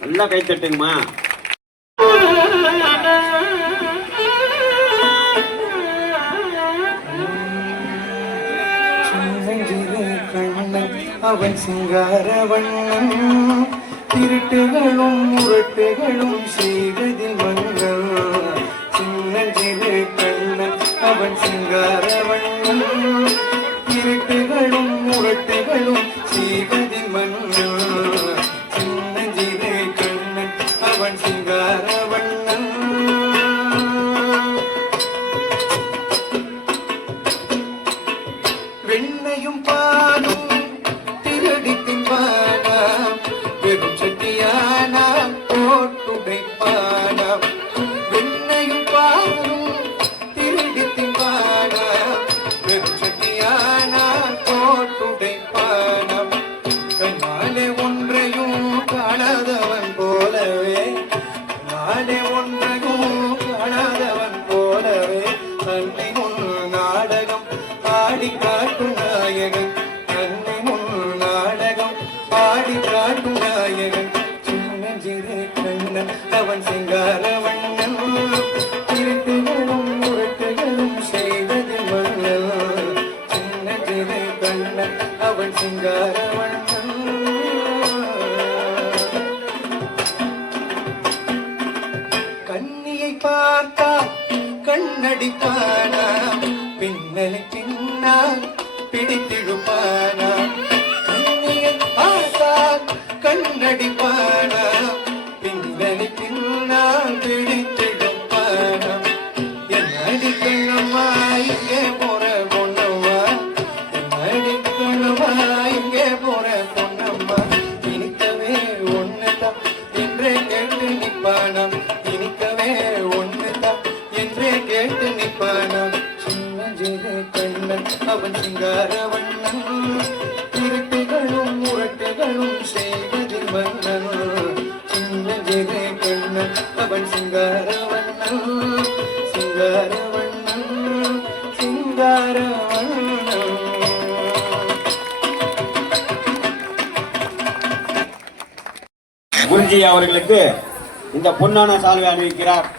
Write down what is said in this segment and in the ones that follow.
நல்லா கை தட்டுங்கம்மா. அவன் சிங்கார வண்ணம் திருட்டுகளும் முரட்டுகளும் செய்வதில் மங்கள். சின்னஞ்சிறு கண்ணன் அவன் சிங்கார வண்ணம் திருட்டுகளும் முரட்டுகளும் செய்வதில் மங்கள். சின்னஞ்சிறு கண்ணன் அவன் சிங்கார வண்ணம். வெண்ணையும் பாலும் அவன் சிங்கார வண்ணம் திருட்டுகளும் முரட்டுகளும் செய்வது மன்னல். சின்ன சிறு கண்ணன் அவன் சிங்கார வண்ணம். கண்ணியை பார்த்தா கண்ணடிப்பானா, பின்னலை பின்னால் பிடித்திழுப்பானா. கண்ணியை பார்த்தா கண்ணடிப்பானா, அவன் சிங்கார வண்ணம் திருட்டுகளும் முரட்டுகளும் செய்வதில் மன்னன். சின்ன ஜெய கண்ணன் அவன் சிங்கார வண்ணம். சிங்கார வண்ணம் சிங்கார வண்ணம். குருஜி அவர்களுக்கு இந்த பொன்னான சால்வை அணிவிக்கிறார்.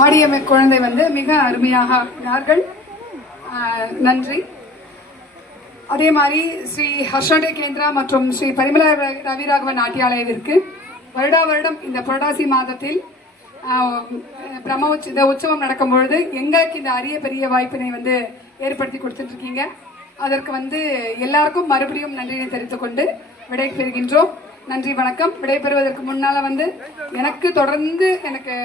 ஆடிய குழந்தை வந்து மிக அருமையாக ஆடினார்கள். நன்றி. அதே மாதிரி ஸ்ரீ ஹர்ஷடே கேந்திரா மற்றும் ஸ்ரீ பரிமளா ரவிராகவன் நாட்டியாலயத்திற்கு வருடா வருடம் இந்த புரட்டாசி மாதத்தில் இந்த உற்சவம் நடக்கும் பொழுது எங்களுக்கு இந்த அரிய பெரிய வாய்ப்பினை வந்து ஏற்படுத்தி கொடுத்துட்டு இருக்கீங்க. அதற்கு வந்து எல்லாருக்கும் மறுபடியும் நன்றியை தெரிவித்துக் கொண்டு விடை பெறுகின்றோம். நன்றி, வணக்கம். விடைபெறுவதற்கு முன்னால வந்து எனக்கு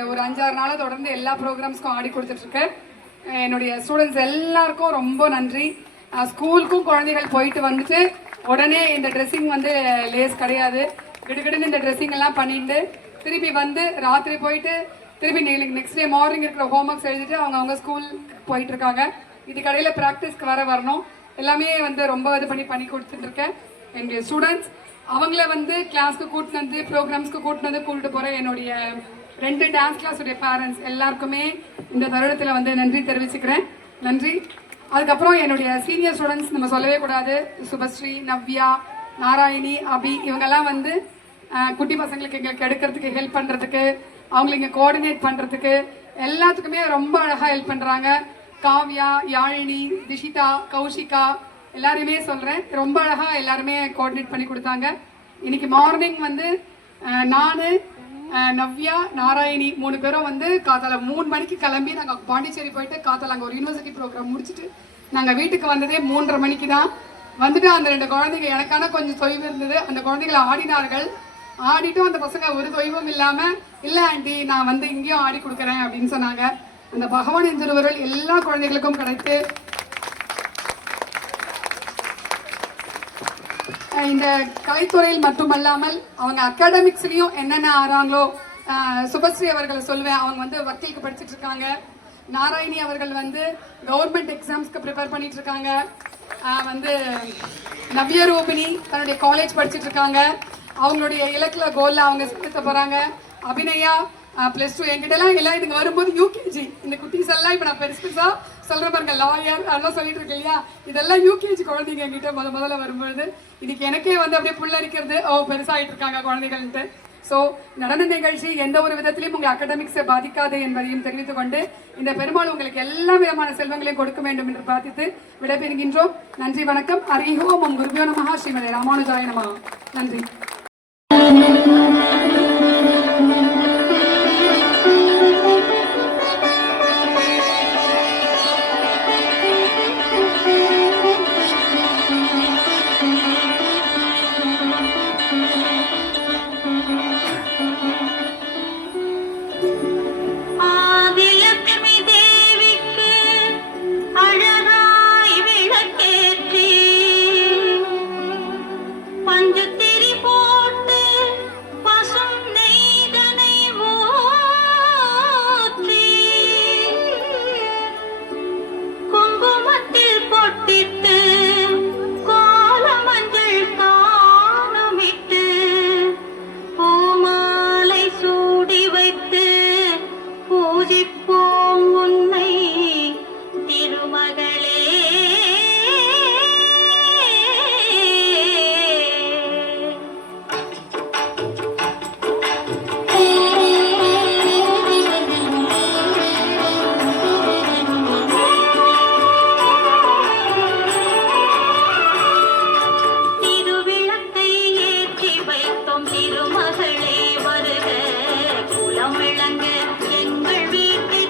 ஒரு 5-6 நாளாக தொடர்ந்து எல்லா ப்ரோக்ராம்ஸ்க்கும் ஆடி கொடுத்துட்டு இருக்கேன். என்னுடைய ஸ்டூடெண்ட்ஸ் எல்லாருக்கும் ரொம்ப நன்றி. ஸ்கூலுக்கும் குழந்தைகள் போயிட்டு வந்துட்டு உடனே இந்த ட்ரெஸ்ஸிங் வந்து லேஸ் கிடையாது, கிடுகிடுன்னு இந்த ட்ரெஸ்ஸிங் எல்லாம் பண்ணிட்டு திருப்பி வந்து ராத்திரி போயிட்டு திருப்பி நெக்ஸ்ட் டே மார்னிங் இருக்கிற ஹோம் ஒர்க்ஸ் எழுதிட்டு அவங்க ஸ்கூல் போயிட்டு இருக்காங்க. இது கடையில் ப்ராக்டிஸ்க்கு வரணும். எல்லாமே வந்து ரொம்ப இது பண்ணி கொடுத்துட்டு இருக்கேன். என்னுடைய ஸ்டூடெண்ட்ஸ் அவங்கள வந்து கிளாஸ்க்கு கூட்டிட்டு வந்து ப்ரோக்ராம்ஸ்க்கு கூட்டிட்டு போகிற என்னுடைய 2 டான்ஸ் கிளாஸுடைய பேரண்ட்ஸ் எல்லாருக்குமே இந்த தருணத்தில் வந்து நன்றி தெரிவிச்சுக்கிறேன். நன்றி. அதுக்கப்புறம் என்னுடைய சீனியர் ஸ்டூடெண்ட்ஸ் நம்ம சொல்லவே கூடாது. சுபஸ்ரீ, நவ்யா, நாராயணி, அபி இவங்கெல்லாம் வந்து குட்டி பசங்களுக்கு எங்களுக்கு எடுக்கிறதுக்கு ஹெல்ப் பண்ணுறதுக்கு, அவங்களை இங்கே கோஆர்டினேட் பண்ணுறதுக்கு எல்லாத்துக்குமே ரொம்ப அழகாக ஹெல்ப் பண்ணுறாங்க. காவ்யா, யாழினி, திஷிதா, கௌஷிகா எல்லாருமே சொல்கிறேன், ரொம்ப அழகாக எல்லாருமே கோஆர்டினேட் பண்ணி கொடுத்தாங்க. இன்னைக்கு மார்னிங் வந்து நான், நவ்யா, நாராயணி 3 பேரும் வந்து காத்தால 3 மணிக்கு கிளம்பி நாங்கள் பாண்டிச்சேரி போயிட்டு காத்தால அங்கே ஒரு யூனிவர்சிட்டி ப்ரோக்ராம் முடிச்சுட்டு நாங்கள் வீட்டுக்கு வந்ததே 3:30 மணிக்கு தான். வந்துட்டு அந்த 2 குழந்தைங்க எனக்கான கொஞ்சம் தொய்வு இருந்தது, அந்த குழந்தைகளை ஆடினார்கள். ஆடிட்டும் அந்த பசங்க ஒரு தொய்வும் இல்லாமல் இல்லை ஆண்டி நான் வந்து இங்கேயும் ஆடி கொடுக்குறேன் அப்படின்னு சொன்னாங்க. அந்த பகவானின் திருவருள் எல்லா குழந்தைகளுக்கும் கிடைத்து இந்த கலைத்துறையில் மட்டுமல்லாமல் அவங்க அகாடமிக்ஸ்லயும் என்னென்ன ஆறாங்களோ, சுபஸ்ரீ அவர்களை சொல்லுவேன், அவங்க வந்து வக்கீலுக்கு படிச்சுட்டு இருக்காங்க. நாராயணி அவர்கள் வந்து கவர்மெண்ட் எக்ஸாம்ஸ்க்கு ப்ரிப்பேர் பண்ணிட்டு இருக்காங்க. வந்து நவ்யரூபிணி தன்னுடைய காலேஜ் படிச்சுட்டு இருக்காங்க. அவங்களுடைய இலக்குல கோல்ல அவங்க செலுத்த போறாங்க. அபிநயா +2. என்கிட்டலாம் எல்லாம் இதுங்க வரும்போது யூகேஜி, இந்த குட்டீஸ் எல்லாம் இப்போ நான் பெருசா சொல்ற பாருங்க, லாயர் அதெல்லாம் சொல்லிட்டு இருக்கு இல்லையா, இதெல்லாம் யூகேஜி குழந்தைங்க என்கிட்ட முதல்ல வரும்பொழுது இதுக்கு எனக்கே வந்து அப்படியே புல்லரிக்கிறது, பெருசாகிட்டு இருக்காங்க குழந்தைகள்ட்டு. ஸோ நடன நிகழ்ச்சி எந்த ஒரு விதத்திலையும் உங்கள் அகாடமிக்ஸை பாதிக்காது என்பதையும் தெரிவித்துக் கொண்டு இந்த பெருமாள் உங்களுக்கு எல்லா விதமான செல்வங்களையும் கொடுக்க வேண்டும் என்று பிரார்த்தித்து விடைபெறுகின்றோம். நன்றி, வணக்கம். ஹரிஹோம் குருபியோ நமஹ, ஸ்ரீமதே ராமானுஜாய நமஹ. நன்றி. திருமகளே வருக, குலம் விளங்க எங்கள் வீட்டில்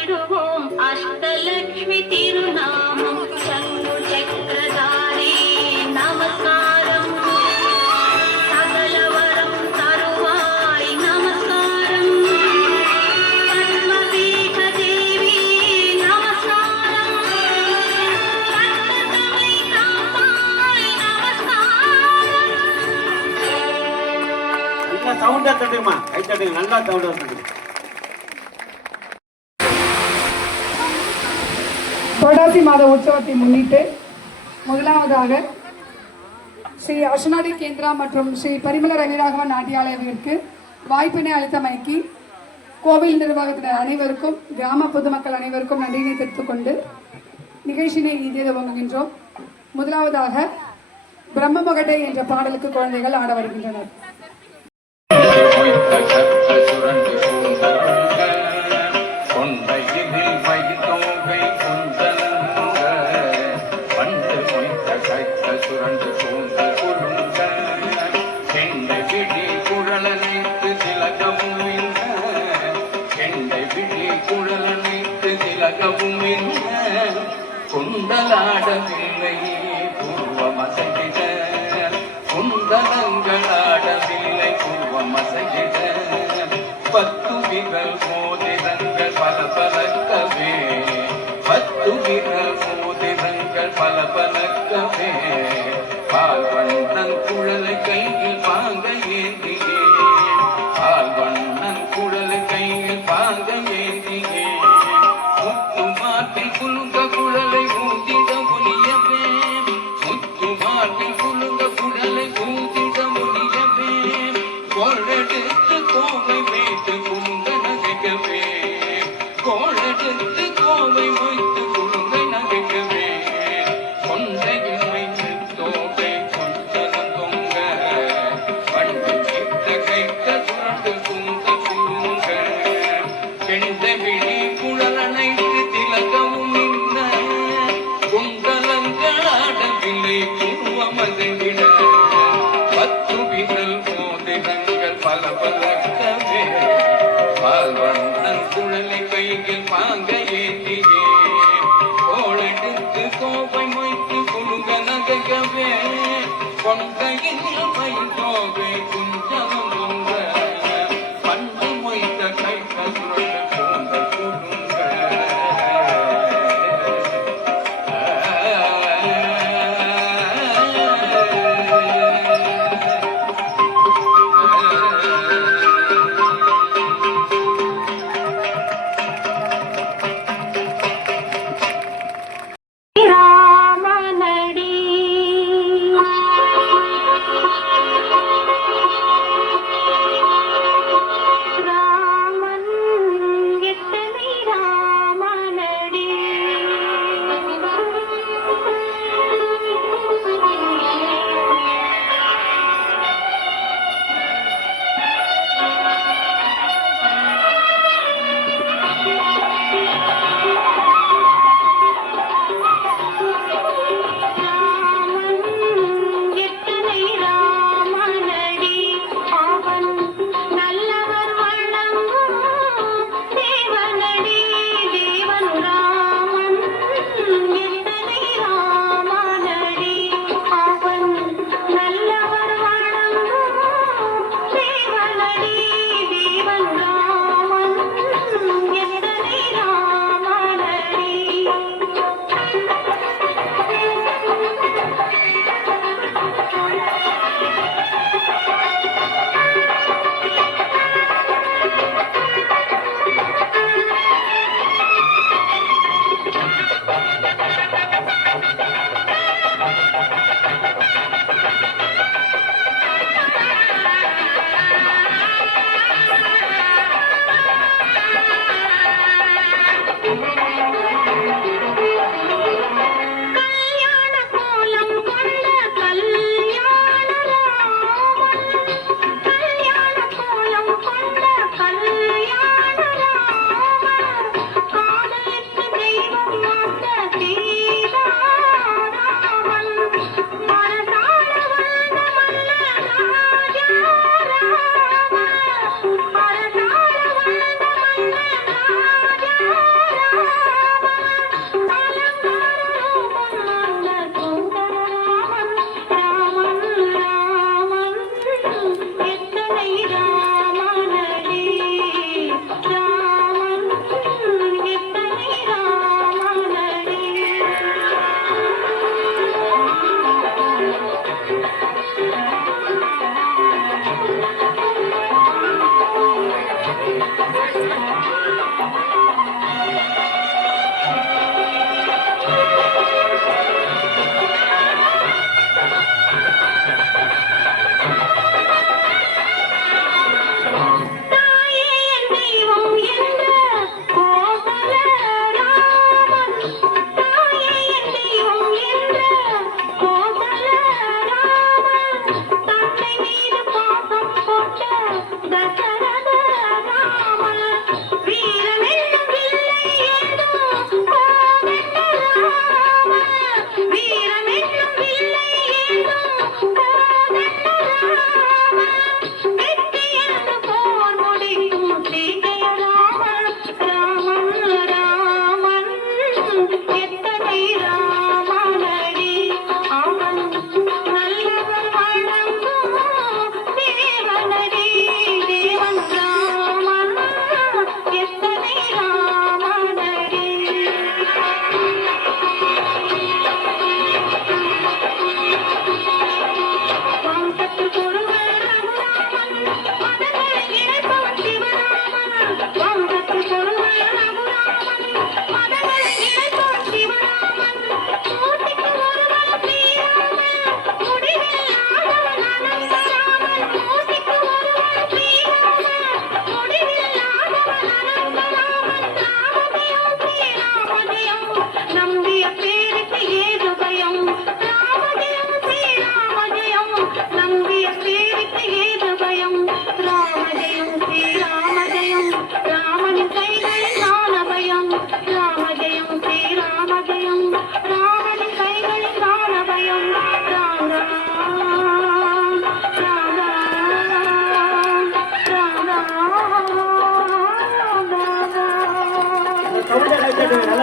பாடிடுவோம் அஷ்டலட்சுமி திருநாமம் சங்கு சக்கரதாரி நமஸ்காரம் சகலவரம் தருவாய் நமஸ்காரம் பத்மபீட தேவி நமஸ்காரம் பத்மதமை காப்பாய் நமஸ்காரம். நல்லா சவுண்டா தட்டுங்கம்மா, கை தட்டுங்க, நல்லா சவுண்டா தட்டுங்க. புரட்டாசி மாத உற்சவத்தை முன்னிட்டு முதலாவதாக ஸ்ரீ அர்ஷனாடி கேந்திரா மற்றும் ஸ்ரீ பரிமள ரவிராகவன் நாட்டியாலயத்திற்கு வாய்ப்பினை அளித்தமைக்கு கோவில் நிர்வாகத்தினர் அனைவருக்கும் கிராம பொதுமக்கள் அனைவருக்கும் நன்றியினை தெரிவித்துக் கொண்டு நிகழ்ச்சியினை இந்திய துவங்குகின்றோம். முதலாவதாக பிரம்மமகடை என்ற பாடலுக்கு குழந்தைகள் ஆட வருகின்றனர். குண்டலாடவில்லை பூர்வமசகிட குண்டலங்களாடவில்லை பூர்வமசகிட பத்து விரல் மோதிரங்கள் பல பலக்கவே பத்து விரல் மோதிரங்கள் பல பலக்கவே பால்வண்ணன் குழலை கையில் பாங்க ஏந்தியே பால்வண்ணன் குழலை கையில் பாங்க ஏந்தியே முத்து மாட்டில் குலுங்க குழலை ஊதிட முடியவே முத்து மாட்டில் குலுங்க குழலை ஊதிட முடியவே கோழெடுத்து கோவை வைத்து குலுங்க நகைக்கவே கோழெடுத்து கோவை வைத்து குலுங்க நகைக்கவே கொண்டையில் வைத்து தோகை கொஞ்சம் தொங்க பண்டு சித்த கைக்க சுரண்டு குங்க குலுங்க கெண்ட விழி குழலனைத்து திலகவும் நின்ன குண்டலங்களாடவில்லை பூர்வமதைவிட பத்து விரல் மோதிரங்கள் பல பலக்கவே பால்வண்ணன் குழலை கையில் பாங்க ஏந்தியே கோளெடுத்து கோவை மொய்த்து குலுங்க நகைக்கவே கொண்டையில் வைத்தோகை குஞ்சலம் பொங்க பண்டு மொய்த்த கைக்க சுரண்டு பூந்த குலுங்க ராமனடி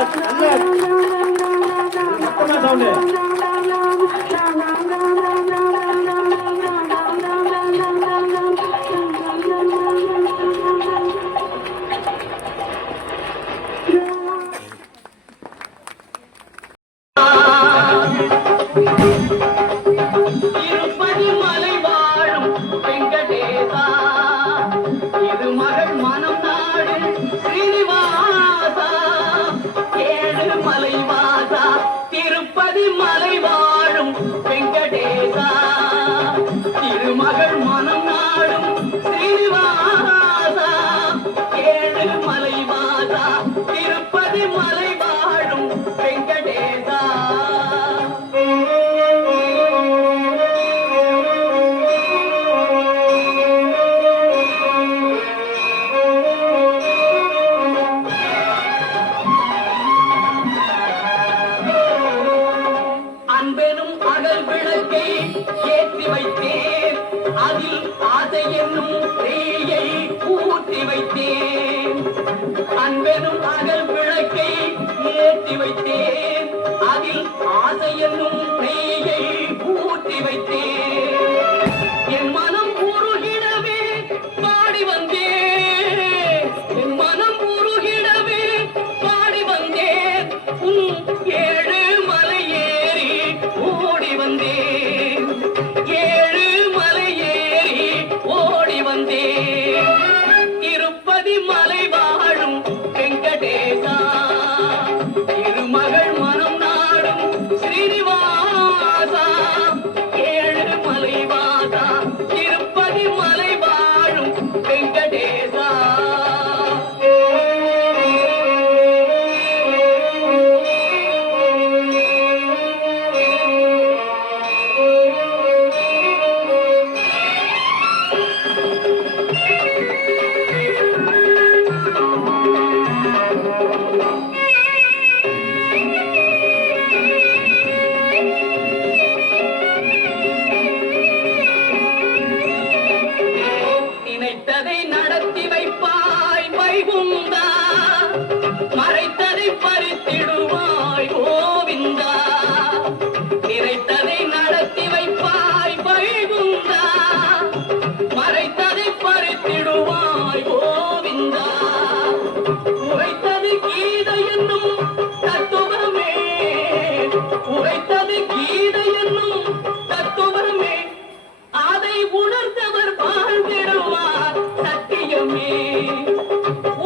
சத்தமா சவுண்டு. திருப்பதி மலை வாழும் வெங்கடேசா திருமகள் மனம் நாடு ஸ்ரீனிவாசா ஏழு மலை வாசா திருப்பதி மலை வாழும் வெங்கடேசா திருமகள் மனம் நாடும் ஸ்ரீனிவாசா ஏழு மலை வாசா திருப்பதி மலை வாழும் வெங்கடேசா அன்பெனும் அகல் விளக்கை ஏற்றி வைத்தேன் அதில் ஆசை என்னும் தீயை ஊற்றி வைத்தேன் அன்பெனும் அகல் விளக்கை ஏற்றி வைத்தேன் அதில் ஆசை என்னும் தீயை ஊற்றி வைத்தேன் என் மனம் உருகிடவே பாடி வந்தேன் என் மனம் உருகிடவே பாடி வந்தேன் உன் ஏழு மலை ஏறி ஓடி வந்தேன் ஏழு மலை ஏறி ஓடி வந்தேன் திருப்பதி மலை வாழும் வெங்கடேசா திருமகள் மனம் நாடும் ஸ்ரீனிவாசா ஏழு மலை வாசா திருப்பதி மலை வாழும் வெங்கடேசா நினைத்ததை நடத்தி வைப்பாய் வைகுந்தா மறைத்ததை பறித்திடுவாய் கோவிந்தா நினைத்ததை நடத்தி வைப்பாய் வைகுந்தா மறைத்ததை பறித்திடுவாய் கோவிந்தா உரைத்தது கீதை என்னும் தத்துவமே உரைத்தது கீதை என்னும் தத்துவமே அதை உணர்ந்தவர் வாழ்ந்திடுவார் சத்தியமே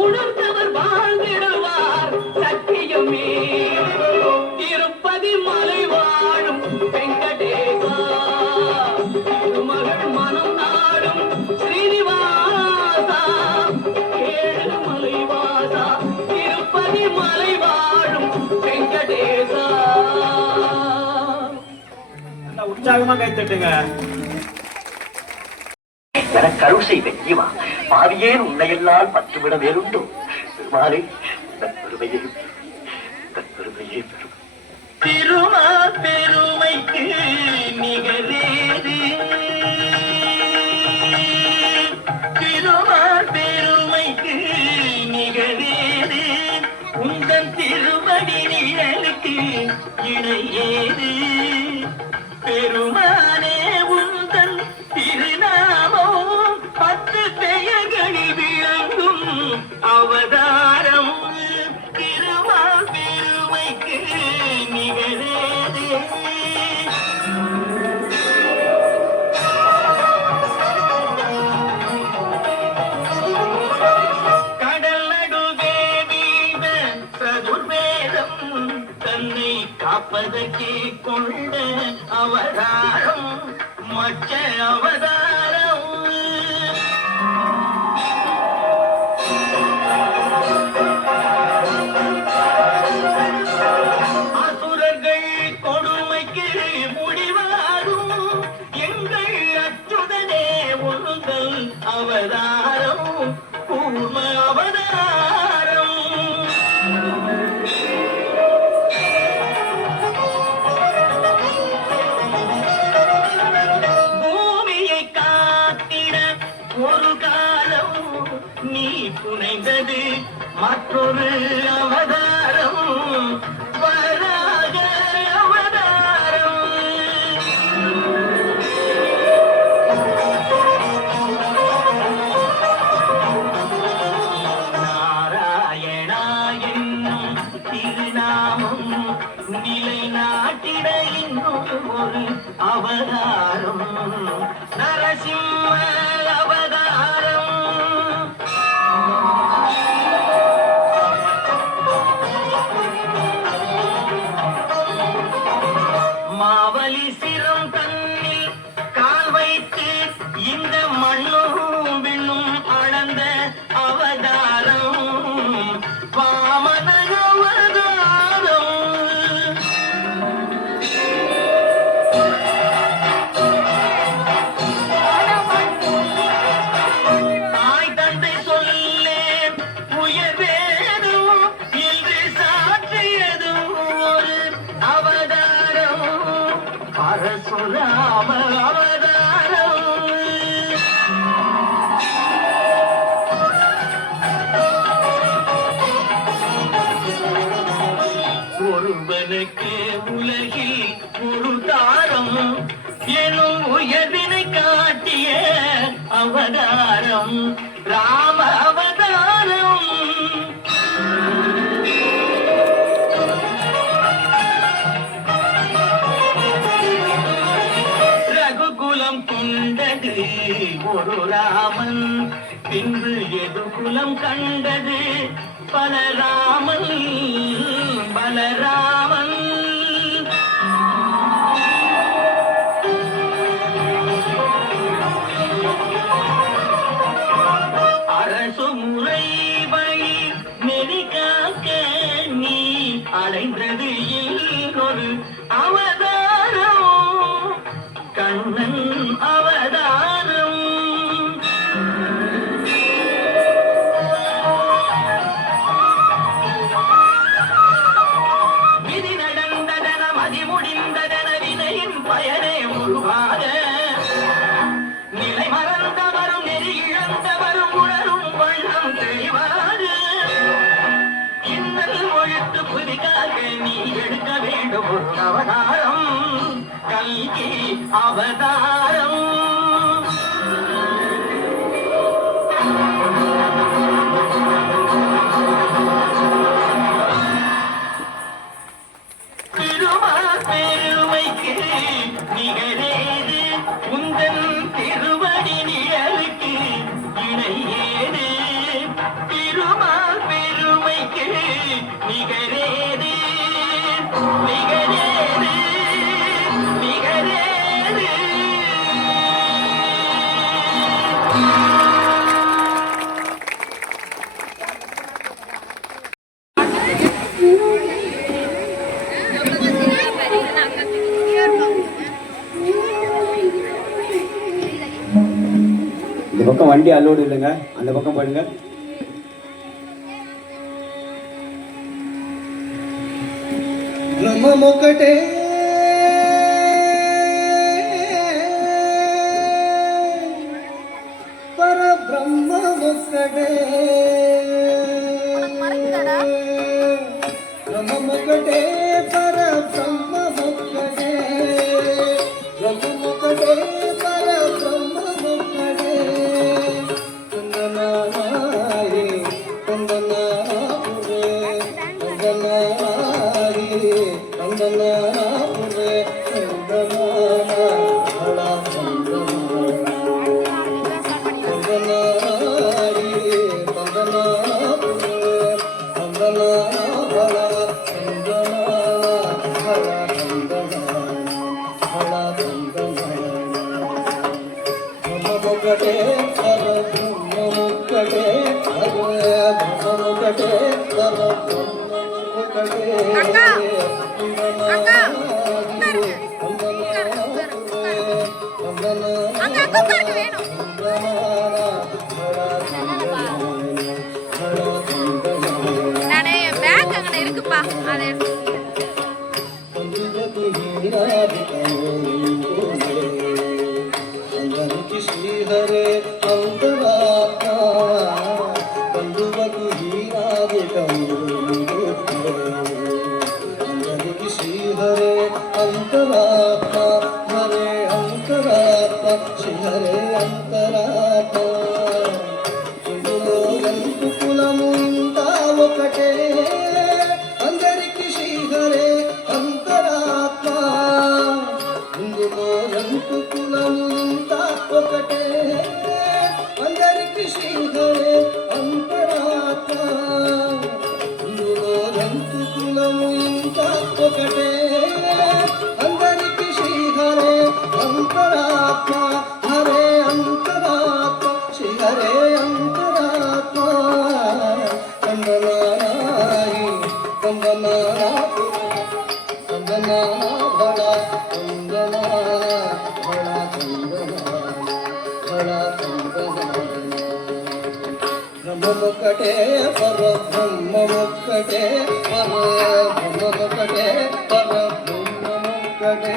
உணர்ந்தவர் வாழ்ந்திடுவார் சத்தியமே திருப்பதி மலை வாழும் வெங்கடேசா திருமகள் மனம் நாடும் ஸ்ரீனிவாசா ஏழு மலை வாசா திருப்பதி மலை வாழும் வெங்கடேசா நல்லா உற்சாகமா கை தட்டுங்க. எனக்கு அருள் செய்த இவா பாவியேன் உன்னையெல்லாம் பற்றுவிட வேறுண்டோ பெருமாளே தற்பெருமையே தற்பெருமையே பெரும் திருமா பெருமைக்கு நிகரேது திருமா பெருமைக்கு நிகரேது உந்தன் திருமணி நிழலுக்கு இணையேது பெருமானே உந்தன் திருநாமோ 10 பெயர்களில் விளங்கும் அவதாரம் திருமா பெருமைக்கு நிகழேது கடல் நடுவே வீண சதுர்வேதம் தன்னை காப்பதற்கே கொண்ட அவதாரம் மற்ற அவதாரம் அசுரர்கள் கொடுமைக்கு முடிவாரும் எங்கள் அச்சுதனே ஒழுங்கல் அவதாரம் கூர்ம அவதாரம் பூமியை கா நிலைநாட்டிட இன்னும் ஒரு அவதாரம் நரசிம்ம அவதாரம். மாவலி சிரம் தன்னில் கால் வைத்து இந்த மண்ணும் விண்ணும் அளந்த அவதாரம் வாமன அவதாரம். தாய் தந்தை சொல்லேன் உயர்வேதும் என்று சாற்றியதும் ஒரு அவதாரம் பரசுராம அவதாரம். ஒருவனுக்கு உலகில் ஒரு தாரம் எனும் உயர்வினை காட்டிய அவதாரம் ராம அவதாரம். ரகுகுலம் கொண்டது ஒரு ராமன் பின்பு எதுகுலம் கண்டது பலராமன் பலராமன். அரசு முறை வழி நெறி காக்க நீ அடைந்தது ஒரு அவதாரம் கண்ணன் அவதாரம். விதி நடந்ததன மதி முடிந்ததன வினையின் பயனே உருவாக நிலை மறந்தவரும் நெறி இழந்தவரும் உணரும் வண்ணம் தெளிவாக இன்னல் ஒழித்து புதிக்காக நீ எடுக்க வேண்டும் ஒரு அவதாரம் கல்கி அவதாரம். திருமால் பெருமைக்கு நிகழேது உந்தன் திருவடி நிழலுக்கு இணையேது. திருமால் பெருமைக்கு நிகழேது நிகழேது நிகழேது. இந்த பக்கம் வண்டி அலோடு இல்லைங்க, அந்த பக்கம் போயிடுங்க. బ్రహ్మమొక్కటే పరబ్రహ్మమొక్కటే బ్రహ్మమొక్కటే పరబ్రహ్మమొక్కటే బ్రహ్మమొక్కటే పరబ్రహ్మమొక్కటే కుందనాయే కుందనాపురే కుందనాయే కుందనాపురే కుందనానా బడా కుందనాయే కుందనాపురే కుందనానా బడా కుందనానా బడా కుందనానా బడా కుందనానా బ్రహ్మమొక్కటే పరబ్రహ్మమొక్కటే బ్రహ్మమొక్కటే పరబ్రహ్మమొక్కటే இருக்குப்பா அதை అందరికి శ్రీహరే అంతరాత్మ బంధువకు అందరికి శ్రీహరే అంతరాత్మ హరే అంతరాత్మ శ్రీహరే అంతరాత్మ ఇందులో ఎంత కులము ఇంత ఒకటే అందరికి శ్రీహరే ఒకటే అందరికి శ్రీహరే అంతరాత్మ హరే అంతరాత్మ శ్రీహరే అంతరాత్మ వందనాయి వందనా వందనా బడ వందనా బడ వందనా బ్రహ్మముక్కటే పరబ్రహ్మముక్కటే పరబ్రహ్మముక్కటే పరబ్రహ్మముక్కటే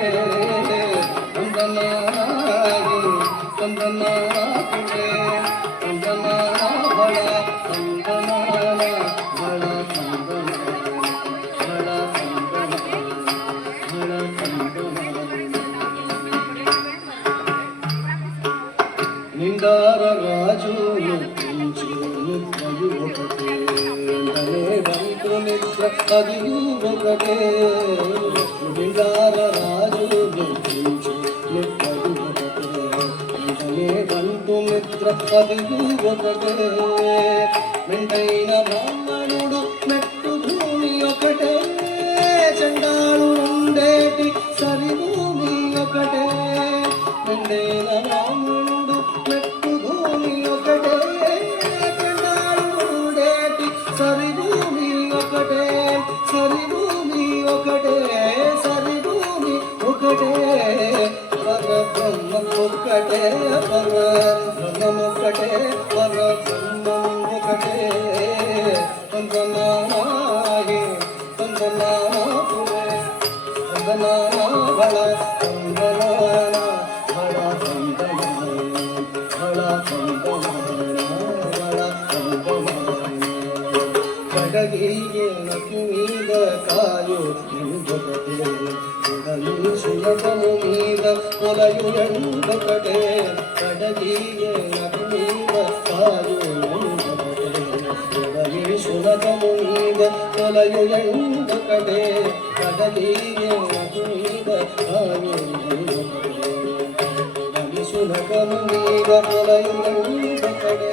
వందనాయి వందనాకుడే వందనా బళ వందనా బళ నిందార రాజు నిద్రయు ఒకటే బంటు నిద్ర అది ఒకటే నిందార రాజు నిద్రయు ఒకటే బంటు నిద్ర అది ఒకటే మెంటైన బ్రాహ్మణుడు మెట్టు భూమి ఒకటే చండాలు ఉండేటి సరి భూమి ఒకటే మెండైన బ్రాహ్మణుడు మెట్టు భూమి ఒకటే చండాలు ఉండేటి సరి భూమి ఒకటే సరి భూమి ఒకటే సరి భూమి ఒకటే పరబ్రహ్మ ఒకటే పరబ్రహ్మ ఒకటే పరబ్రహ్మ ఒకటే వందనాయి వందనాపురే వందనా బళ వందనా బళ వందనా బళ వందనా బళ కడగియే నకు మీద కాయు ఒకటే ఉడలు సులభము మీద కొలయు ఒకటే కడగియే నకు మీద కాయు ఒకటే ఉడలి సులభము మీద కొలయు ఒకటే కడగియే నకు మీద కాయు ఉడలి సులభము మీద కొలయు ఒకటే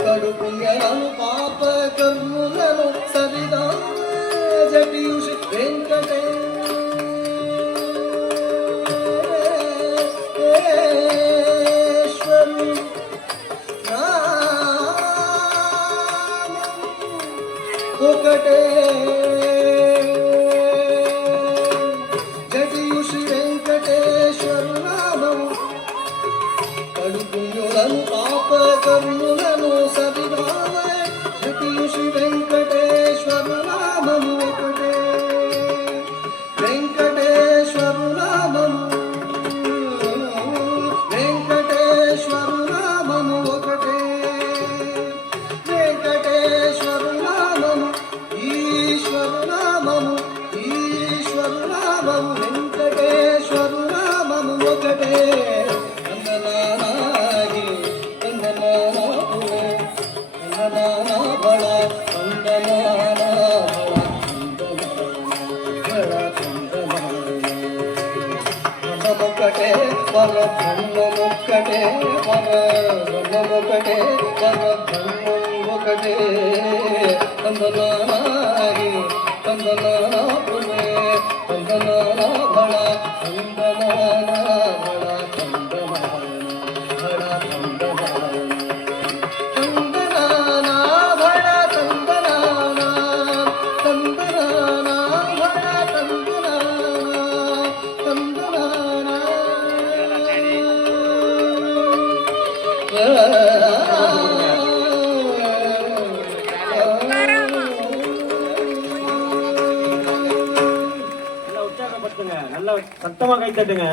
కడుపుణ్యలను పాప కర్ములను సరిదా జటియుషి వెంకటేశ్వరు ఒకటే జటియుషి వెంకటేశ్వరు నామము కడుపుణ్యులను పాప కర్ములను సరిదామ జటియుషి వెంకటేశ్వరు నామము ఒకటే వెంకటేశ్వరు నామము వెంకటేశ్వరు నామము ఒకటే వెంకటేశ్వరు నామము ఈశ్వరు నామము ఈశ్వరు నామము వెంకటేశ్వరు నామము ఒకటే వందనాయి వందనాపురే వందనా బళ వందనా బళ బ్రహ్మముక్కటే పరబ్రహ్మముక్కటే పరబ్రహ్మముక్కటే పరబ్రహ్మం ఒకటే వందనాయి వందనాపురే వందనా బళ వందనా బళ நல்லா உற்சாகப்படுத்துங்க, நல்லா சத்தமா கை தட்டுங்க.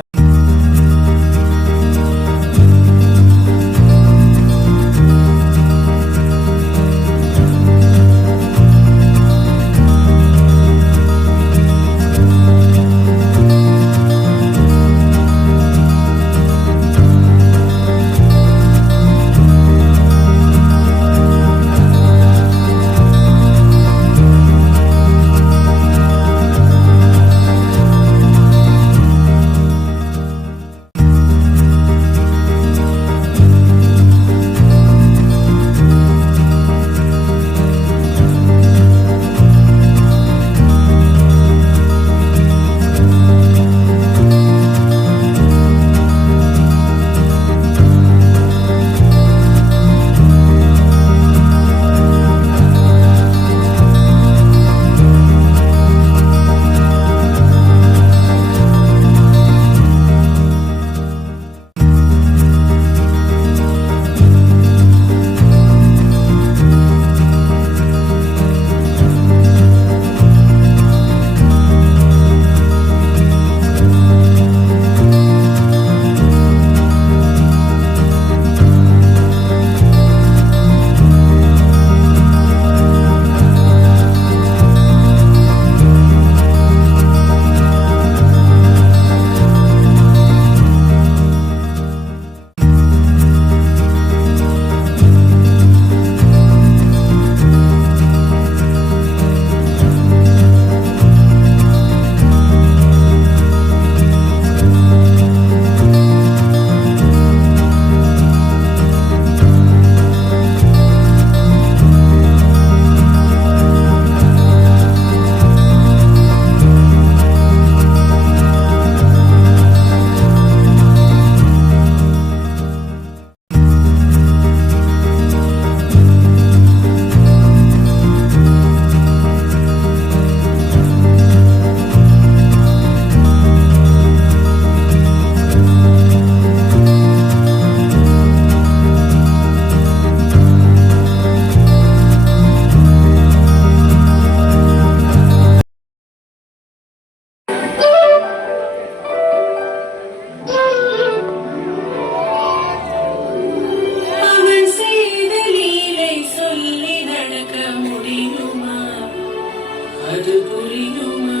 புரியுமா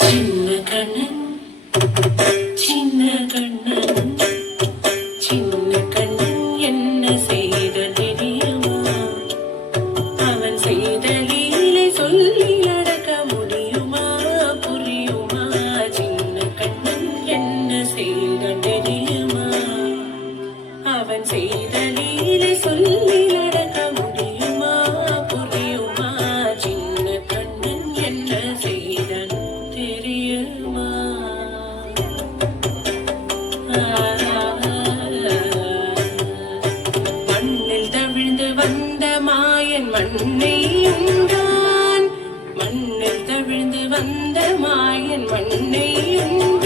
சின்ன கண்ணன் சின்ன கண்ணன் சின்ன கண்ணன் என்ன செய்த தெரியுமா அவன் செய்த லீலை சொல்லி அடக்க முடியுமா புரியுமா சின்ன கண்ணன் என்ன செய்த தெரியுமா அவன் செய்த லீலை சொல்லி அடக்க முடியுமா புரியுமா சின்ன கண்ணன் என்ன செய்தான் தெரியுமா மண்ணில் தவிழ்ந்து வந்த மாயன் மண்ணை உண்டான் மண்ணில் தவிழ்ந்து வந்த மாயன் மண்ணை உண்டான்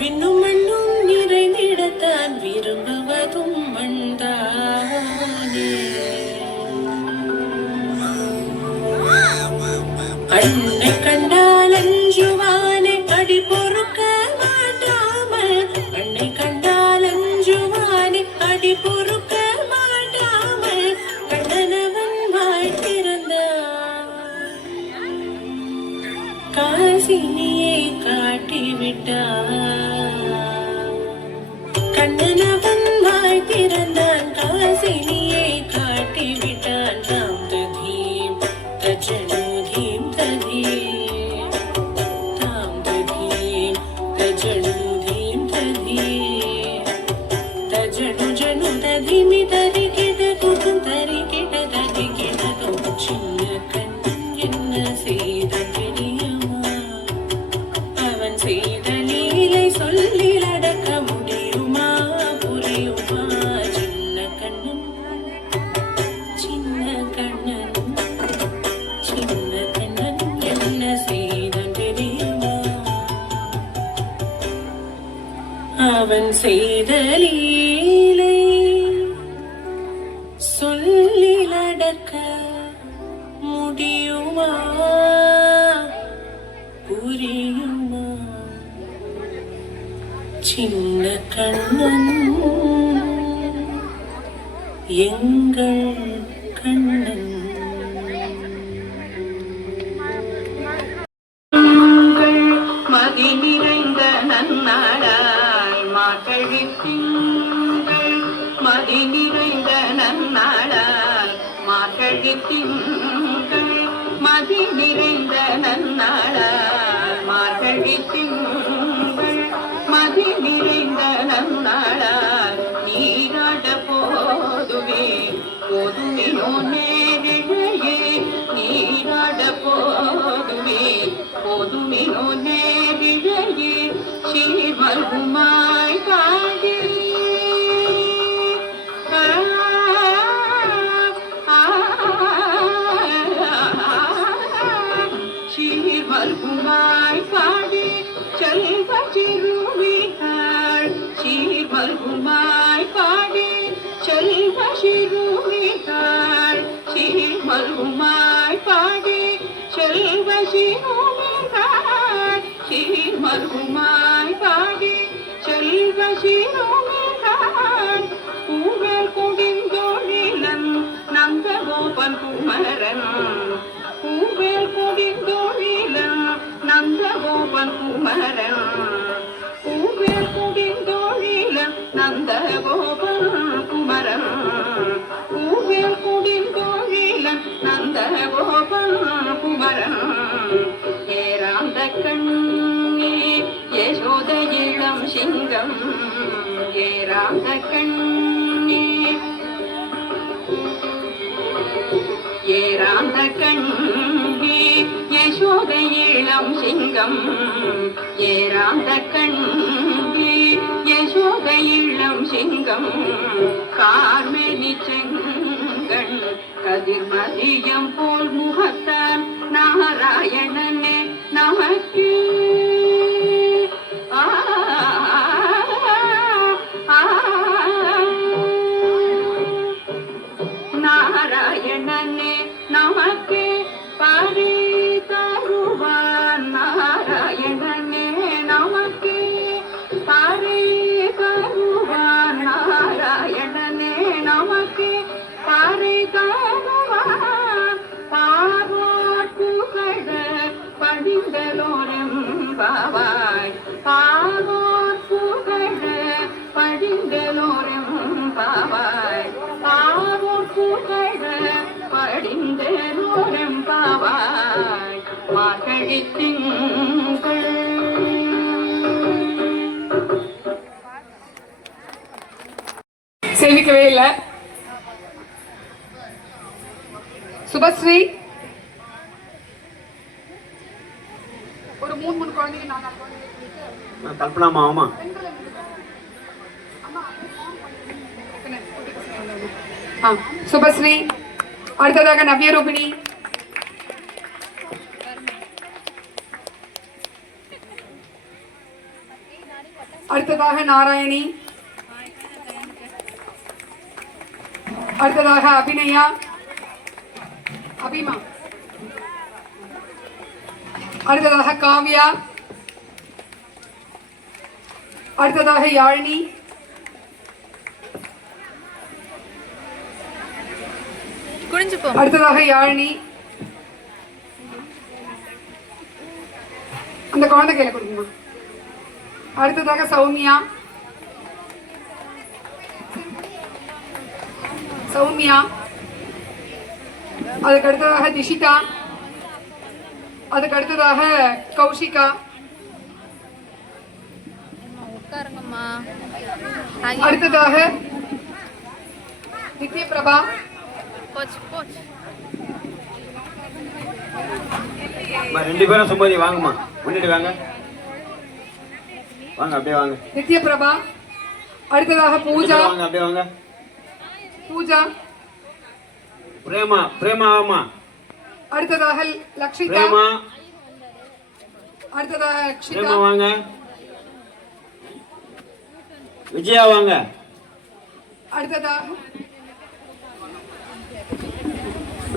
விண்ணும் மண்ணும் நிறைந்திடத்தான் விரும்புவதும் மண்தானே அன்னை கண்டால் அஞ்சுவானே அடி பொறுக்க மாட்டாமல் அன்னை கண்டால் அஞ்சுவானே அடி பொறுக்க மாட்டாமல் கண்ணனவன் வாழ்த்திருந்தான் காசினியை காட்டிவிட்டான் கண்ணனவன் வாழ்த்திருந்தான் காசினியை காட்டிவிட்டான் தாம் ததீம் தஜனூதீம் ததீம் தாம் ததீம் தஜனூதீம் ததீம் தஜனு ஜனு ததீமி தரி கிட குதும் தரி கிட தரி கிட தும் சின்ன கண்ணன் என்ன செய்த தெரியுமா அவன் செய்த லீலை சொல்லி அடக்க முடியுமா புரியுமா சின்ன கண்ணன் சின்ன கண்ணன் சின்ன கண்ணன் என்ன செய்தான் தெரியுமா அவன் செய்த லீலை சொல்லி அடக்க முடியுமா புரியுமா சின்ன கண்ணன் எங்கள் கண்ணன் மதி நிறைந்த நன்னாளாய் மார்கழி திங்கள் மதி நிறைந்த நன்னாளாய் மார்கழி திங்கள் மதி நிறைந்த நன்னாளாய் மார்கழி திங்கள் மதி நிறைந்த நன்னாளாய் நீராட போதுமே போதுமினோ நேரிழையே நீராட போதுமே போதுமினோ நேரிழையே ஸ்ரீமல்குமாய் காடி ஸ்ரீமல்குமாய் காடி செல்வ சிறுமிகள் ஸ்ரீமல்குமாய் காடி செல்வ சிறுமிகள் ஸ்ரீமல்குமாய் காடி செல்வ சிறுமிகள் ஸ்ரீமல்குமாய் காடி செல்வ சிறுமிகள் பூவல் குடிந்தொழிலன் நந்தகோபன் குமரன் பூவேல் குடிந்தொழிலன் நந்தகோபன் குமரன் பூவேல் குடிந்தொழிலன் நந்தகோபன் குமரன் பூவேல் குடிந்தொழிலன் நந்தகோபன் குமரன் ஏராந்த கண்ணே யசோத இளம் சிங்கம் ஏராந்த கண்ணே ஏராந்த கண்ணே யசோத இளம் சிங்கம் ஏராந்த கண்ணே யசோத இளம் சிங்கம் கார்மெலி செங்கண் கதிர்மதியம் போல் முகத்தான் நாராயணனே நமக்கு நாராயணனே நமக்கு பரி தருவான் பாவாய் பாவோர் புகழ படிந்தனோரம் பாவாய் பாவோர் புகழ படிந்தனோரம் பாவாய் மார்கழி திங்கள் சேவிக்கவே இல்லை. சுபஸ்ரீ ஒரு 3 குழந்தைங்க 4 குழந்தைங்க கல்பனாமா ஆமா சுபஸ்ரீ. அடுத்ததாக நவ்யரூபிணி, அடுத்ததாக நாராயணி, அடுத்ததாக அபிநயா, அபிமா, அடுத்ததாக காவ்யா, அடுத்ததாக யாழினி, அடுத்ததாக யாழினி. அந்த குழந்தை கையில கொடுக்குமா. அடுத்ததாக சௌமியா, சௌமியா, அதுக்கு அடுத்ததாக திஷிதா, அதுக்கு அடுத்ததாக கௌஷிகா, அடுத்ததாக நித்ய பிரபா, ரெண்டு பேரும் சுமதி வாங்கம்மா முன்னிட்டு வாங்க வாங்க அப்படியே வாங்க நித்ய பிரபா. அடுத்ததாக பூஜா, வாங்க அப்படியே வாங்க பூஜா. பிரேமா பிரேமா ஆமா அடுத்ததாக லக்ஷிதா, பிரேமா அடுத்ததாக அக்ஷிதா, பிரேமா வாங்க விஜயா வாங்க அடுத்ததாக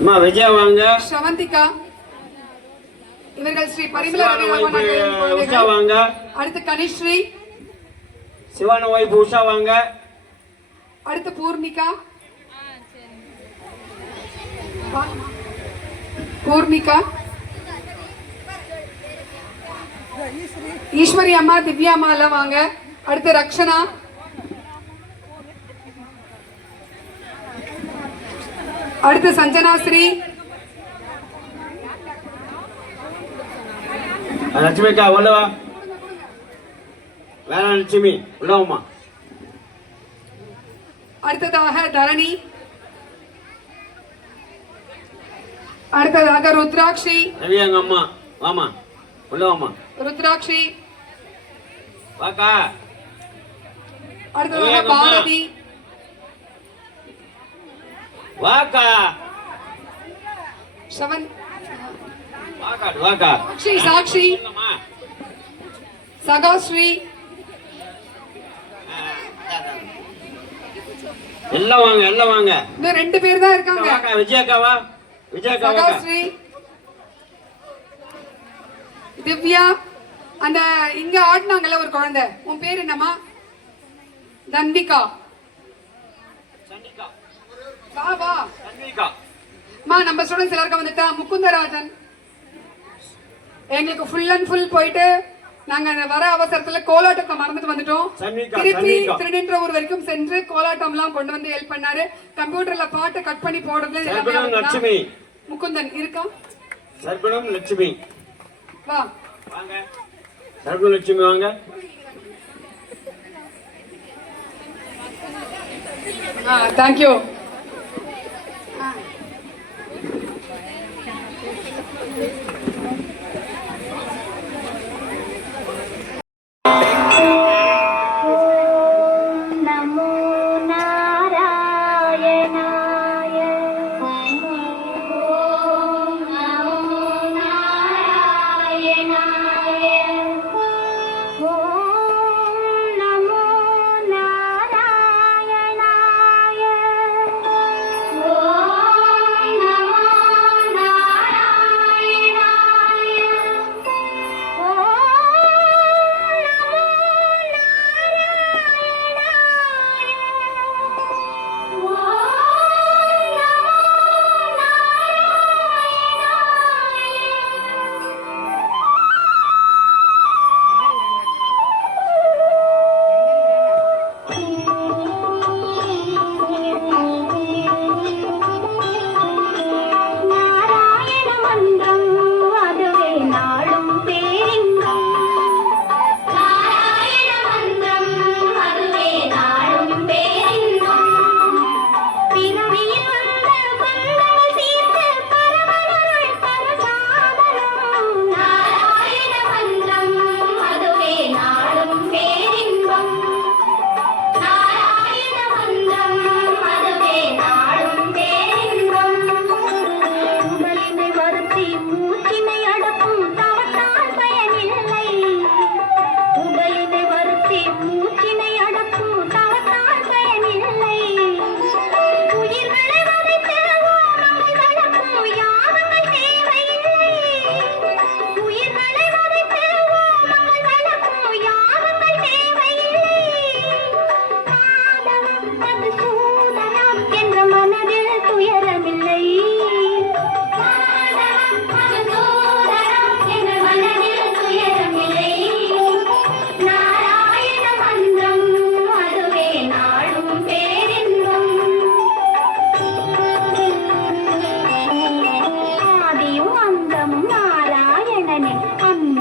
அம்மா விஜயா வாங்க ஷவந்திகா. இவர்கள் ஸ்ரீ பரிமள சிவான வைப்பு உஷா ரவி. வாங்க அடுத்து கனிஸ்ரீ, சிவான வைப்பு உஷா வாங்க அடுத்து பூர்ணிகா, பூர்ணிகா, ஈஸ்வரி அம்மா, திவ்யா அம்மா எல்லாம் வாங்க. அடுத்து ரக்ஷனா, அடுத்து சஞ்சனாஸ்ரீ, லட்சுமிக்கா உள்ளவா வேணாம் லட்சுமி உள்ளவம்மா அடுத்ததாக தரணி, அடுத்ததாக ருத்ராட்சி, ரவி எங்க அம்மா வாமா உள்ளவம்மா ருத்ராட்சி, வாக்கா அடுத்ததாக பாரதி, வாக்கா ஷவன், வாக்கா வாக்கா சாக்ஷி, சாக்ஷி, சகாஸ்ரீ, எல்லாம் வாங்க எல்லாம் வாங்க இன்னும் 2 பேர் தான் இருக்காங்க. வாக்கா விஜயக்காவா விஜயக்கா வாக்கா சகாஸ்ரீ, திவ்யா. அந்த இங்க ஆடினாங்கல்ல ஒரு குழந்தை, உன் பேர் என்னம்மா? தன்விகா. சன்னிகா வா வா சன்னிகா மா. நம்ம ஸ்டூடெண்ட்ஸ் எல்லாருக்கும் வந்துட்டா. முகுந்தராஜன், எங்களுக்கு ஃபுல் அண்ட் ஃபுல் போயிட்டு நாங்க வர அவசரத்துல கோலாட்டத்தை மறந்துட்டு வந்துட்டோம். சன்னிகா, திருப்பி சன்னிகா. திருநின்றவூர் வரைக்கும் சென்று கோலாட்டம் எல்லாம் கொண்டு வந்து ஹெல்ப் பண்ணாரு. கம்ப்யூட்டர்ல பாட்டு கட் பண்ணி போடுறது எல்லாமே சர்க்குணம் அவர்தான். லட்சுமி முகுந்தன் இருக்கா? சர்க்குணம் லட்சுமி வா. வாங்க சர்க்குணம் லட்சுமி வாங்க தேங்க்யூ. நமோ நாராயணாய ஓம் நமோ நாராயணாய ஓம் நமோ நாராயணாய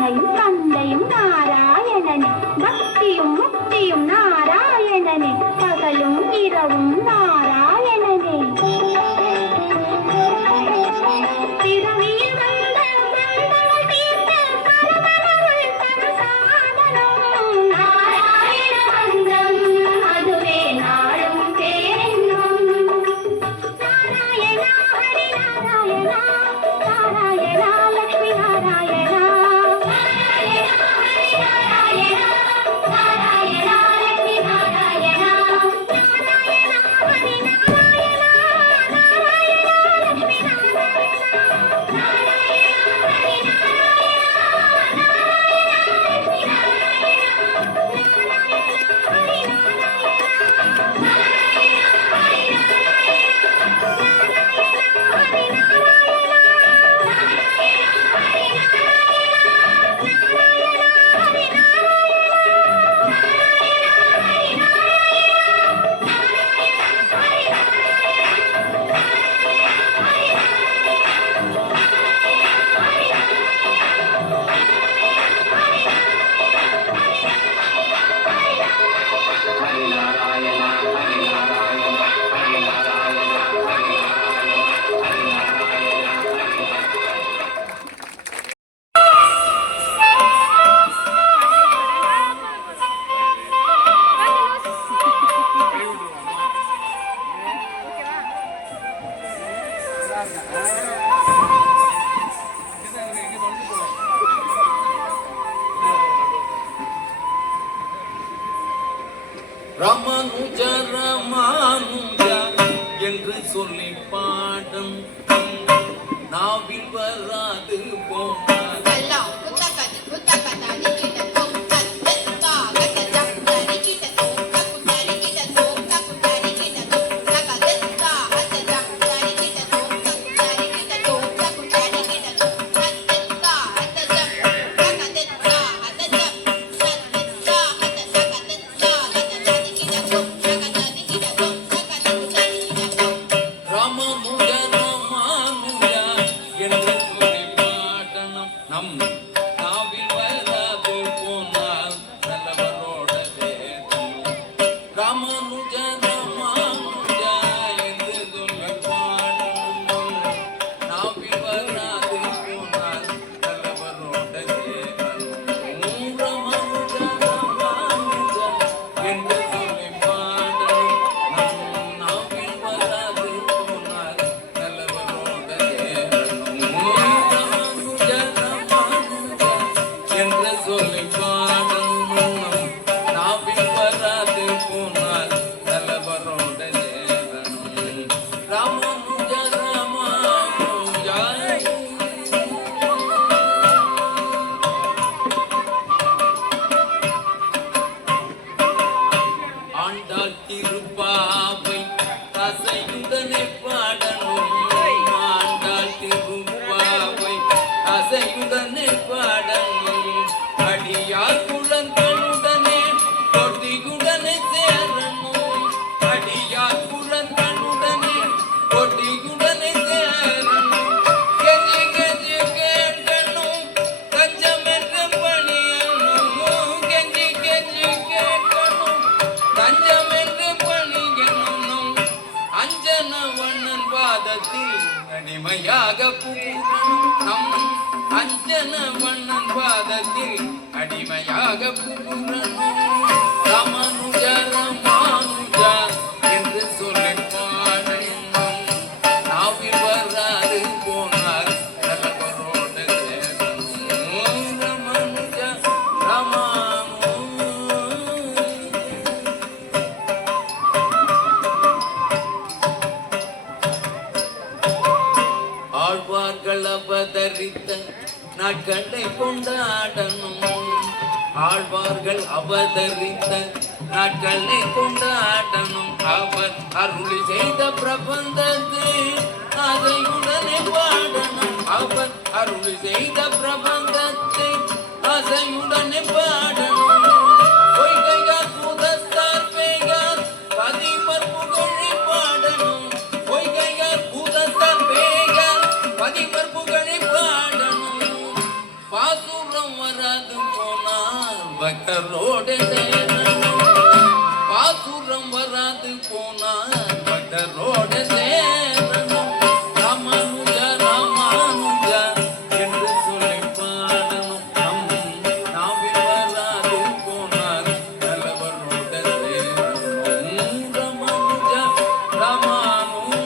அன்னையும் தந்தையும் நாராயணனே பக்தியும் முக்தியும் நாராயணனே பகலும் இரவும் நாராயணனே பிறவியில் வந்த பந்தங்கள் தீர்த்த பரமனருள் தரு சாதனம் நாராயண மந்திரம் அதுவே நாளும் பேரென்னும் நாராயணா ஹரி நாராயணா நாராயணா லக்ஷ்மி நாராயணா நாராயணா ஹரி நாராயணா நாராயணா லக்ஷ்மி நாராயணா நாராயணா ஹரி நாராயணா நாராயணா லக்ஷ்மி நாராயணா நாராயணா ஹரி நாராயணா ராமானுஜ ராமானுஜ என்று சொல்லி பாடும் நாவில் வராது போன ராமானுஜ ராமானுஜ என்று சொல்லி பாடணும் நம் நாவில் வராது போனால் நல்லவரோட தேடணும் ராமானுஜ ராமானுஜ என்று சொல்லி பாடணும் நாவில் வராது போனால் நல்லவரோட தேடணும் ராமானுஜ ராமானுஜ என்று சொல்லி பாடணும் நம் நாவில் வராது போனால் நல்லவரோட தேடணும் ராமானுஜ ராமானுஜ என்று சொல்லி பாடணும் நம் நாவில் வராது போனால் நல்லவரோட தேடணும் ராமானுஜ ராமானுஜ ஆண்டாள் திருப்பாவை அசையுடனே பாடணும் ஆண்டாள் திருப்பாவை அசையுடனே பாடணும் அடியார் குழந்தையுடனே கொட்டியுடனே சேரணும் அடியார் குழந்தையுடனே கொட்டியுடனே சேரணும் கெஞ்சி கெஞ்சி கேட்கணும் கஞ்சமென்று பணியணும் கெஞ்சி கெஞ்சி கேட்கணும் தஞ்சமென்று பணியணும் அஞ்சனவண்ணன் பாதத்தில் அடிமையாக புகுறணும் நம் அஞ்சனவண்ணன் பாதத்தில் அடிமையாக புகுறணும் ராமானுஜ ராமானுஜ என்று சொல்லி பாடணும் நாவில் வராது போனால் நல்லவரோட தேடணும் ராமானுஜ ராமானுஜ ஆழ்வார்கள் அவதரித்த நாட்களை கொண்டாடணும் ஆழ்வார்கள் அவதரித்த நாட்களை கொண்டாடணும் அவர் அருளி செய்த பிரபந்தத்தை அதையுடனே பாடணும் அவர் அருளி செய்த பிரபந்தத்தை அதையுடனே பாடணும் பொய்கையார் பூதத்தார் பேயார் பதிமர் புகழி பாடணும் பொய்கையார் பூதத்தார் பேயார் பதிமர் புகழி பாடணும் பாசுரம் வர வராது போனால் பக்தரோடு சேரணும். பாசுரம் வராது போனால் பக்தரோடு சேரணும். ராமானுஜா ராமானுஜா என்று சொல்லி பாடணும். நாவில் வராது போனால் நல்லவரோடு சேரணும். ராமானுஜா ராமானுஜா.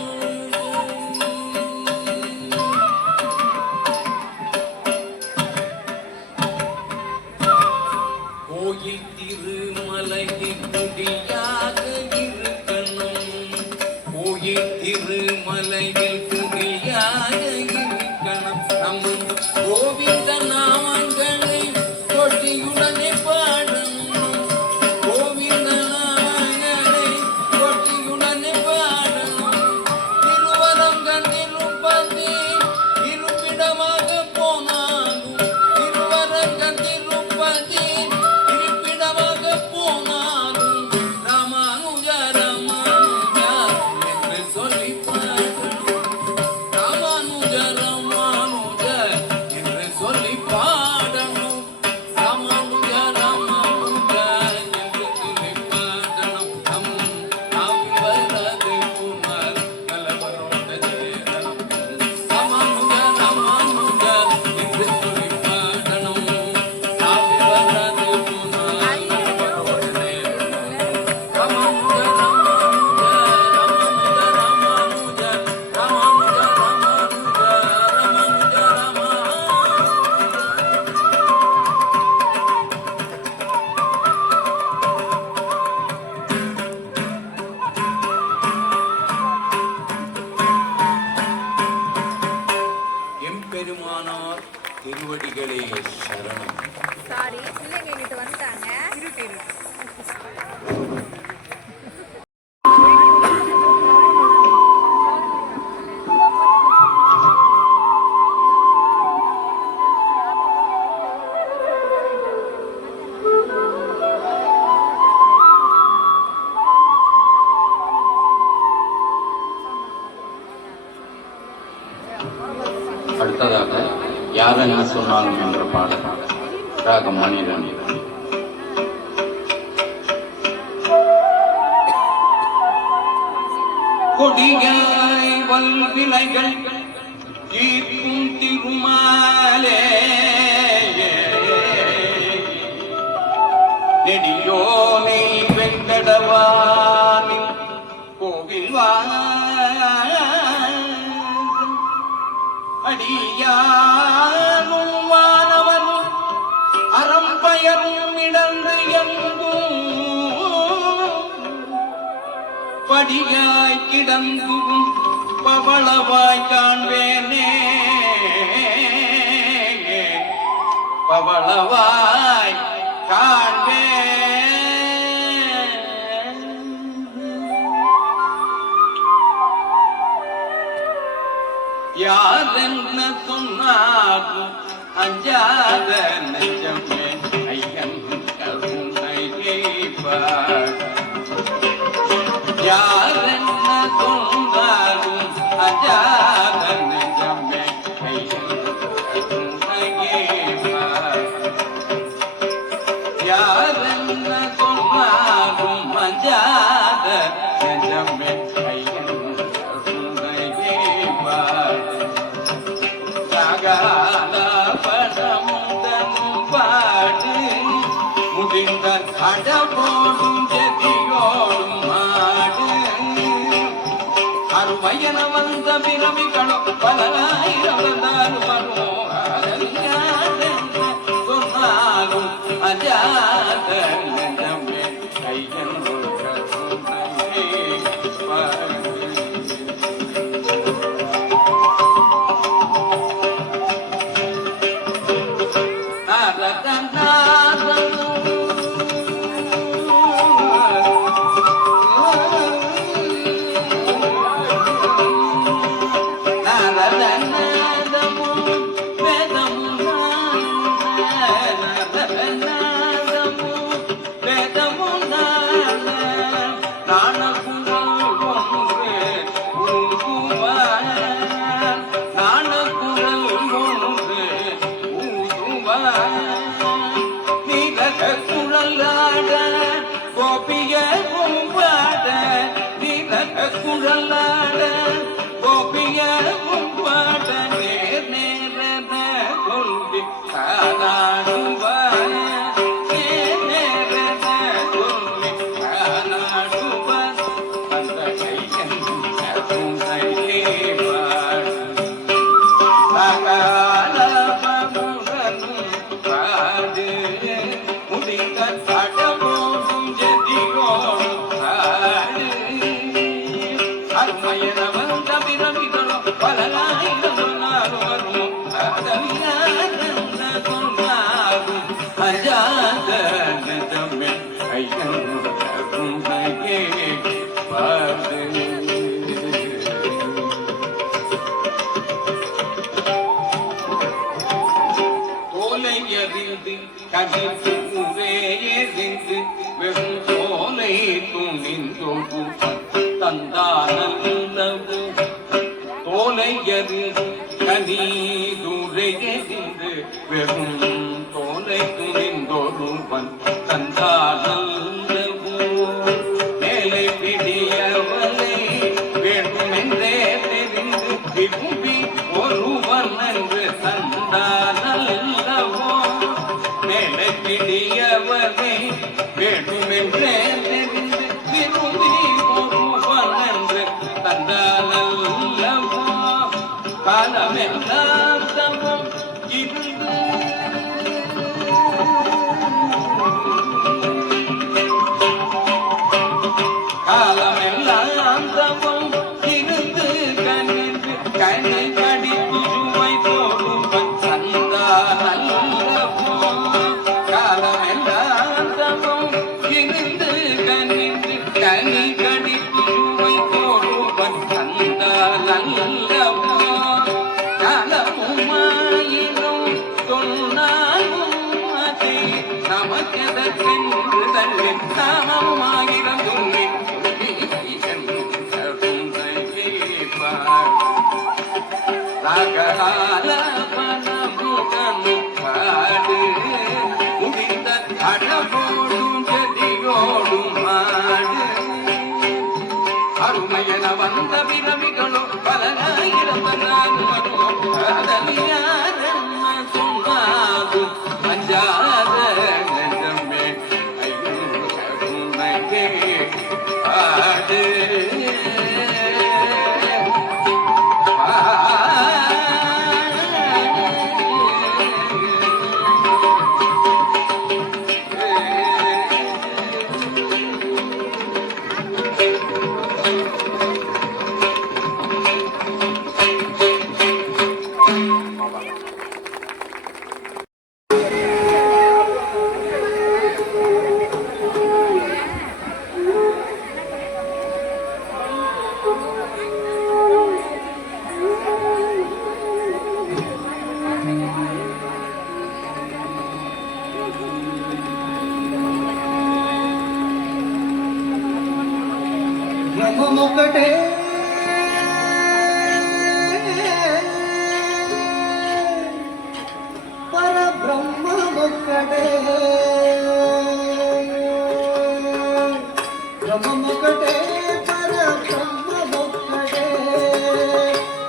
கோயில் திருமலையில் குடியாக இருக்கணும். கோயில் திருமலையில் குடியாக இருக்கணும். நம் கோவிந்த நாமங்களை கொட்டியுடனே பாடணும். கோவிந்த நாமங்களை கொட்டியுடனே பாடணும். திருவரங்கன் திருப்பதி இருப்பிடமாக போனாலும் திருவரங்கன் திருப்பதி இருப்பிடமாக போனாலும் ராமானுஜா ராமானுஜா என்று சொல்லி பாடணும். ராமானுஜா ராமானுஜா என்று சொல்லி பாடணும். ராமானுஜா ராமானுஜா என்று சொல்லி பாடணும். நாவில் வராது போனால் நல்லவரோட சேரணும். ராமானுஜா ராமானுஜா என்று சொல்லி பாடணும். நாவில் வராது போனால் நல்லவரோட சேரணும். ராமானுஜா ராமானுஜா ராமானுஜா ராமானுஜா ராமானுஜா ராமானுஜா எம்பெருமானார் திருவடிகளே சரணம். சாரி பிள்ளைங்க எங்கிட்ட வந்துட்டாங்க. அடுத்ததாக யாரென்ன சொன்னாலும் என்ற பாடல் ராகம் மணிரன். கொடியாய் வல்விலைகள் தீர்க்கும் திருமாலே நெடியோனை வெங்கடவானின் கோவில் அடியானும் வானவனும் அறம்பயரும் இடந்து எங்கும் படியாய் கிடந்தும் பவளவாய் காண்பேனே பவளவாய் காண்பேன். யார் என்ன சொன்னாலும் அஞ்சாத நெஞ்சமே ஐயன் கருணை கேட்பார். யார் என்ன சொன்னாலும் அஞ்சாத நெஞ்சமே ஐயன் கருணை கேட்பார். யார் என்ன சொன்னாலும் அஞ்சாத நெஞ்சமே ஐயன் கருணை கேட்பார். படமுதனும் பாடு முதிர்ந்த அடபோடும் ஜெதியோடும் மாடு அருமையன வந்த பிறவிகளும் பலராயிரம் சொன்னாலும் அஜாத நெஞ்சமே ஐயன் வேதமும் முதிர்ந்த அடமோடும் ஜெதியோடும் ஆடு அருமையன வந்த பிறவிகளும் பலனாயிரம் சொன்னாலும் வருமோ அதவியாதல்ல சொன்னாலும் அஜாத நெஞ்சமே ஐயன் கருணையே பாடு எறிந்து கதிர்த்து எறிந்து வெறும் சோலை துணிந்தோடு தந்தானல்லவு தோலை எறிந்து கனீதுரை எறிந்து வெறும் தோலை துணிந்தொருவன் தந்தானல்லவு மேலை பிடியவனை வேண்டுமென்றே தெரிந்து விரும்பி ஒருவன் என்று தந்தானல்லவோ மேலை பிடியவனை வேண்டுமென்றே தெரிந்து விரும்பி ஒருவன் என்று தந்தானல்லவோ காலமெல்லாம் தவம் இருந்து காலமெல்லாம் தவம் இருந்து கனிந்து கனை கடித்து சுவை போடுவன் தந்தானல்லவோ காலமெல்லாம் தவம் இருந்து கனிந்து கனி கடித்து சுவை போடுவன் தந்தானல்லவோ காலமுமாயினும் சொன்னாலும் அதை நமக்கெதற்கென்று தள்ளி நாமமாயிரம் துணி ராககால பனமுகனு பாடு முடிந்த அடபோடும் ஜதியோடும் மாடு அருமையன வந்த பிறவிகளும் பலனாயிரம் அதவியாதன்ம சொன்னாகும் அஞ்சாத நெஞ்சமே ஐயன் கருணையே பாடு బ్రహ్మమొక్కటే పరబ్రహ్మమొక్కటే బ్రహ్మమొక్కటే పరబ్రహ్మమొక్కటే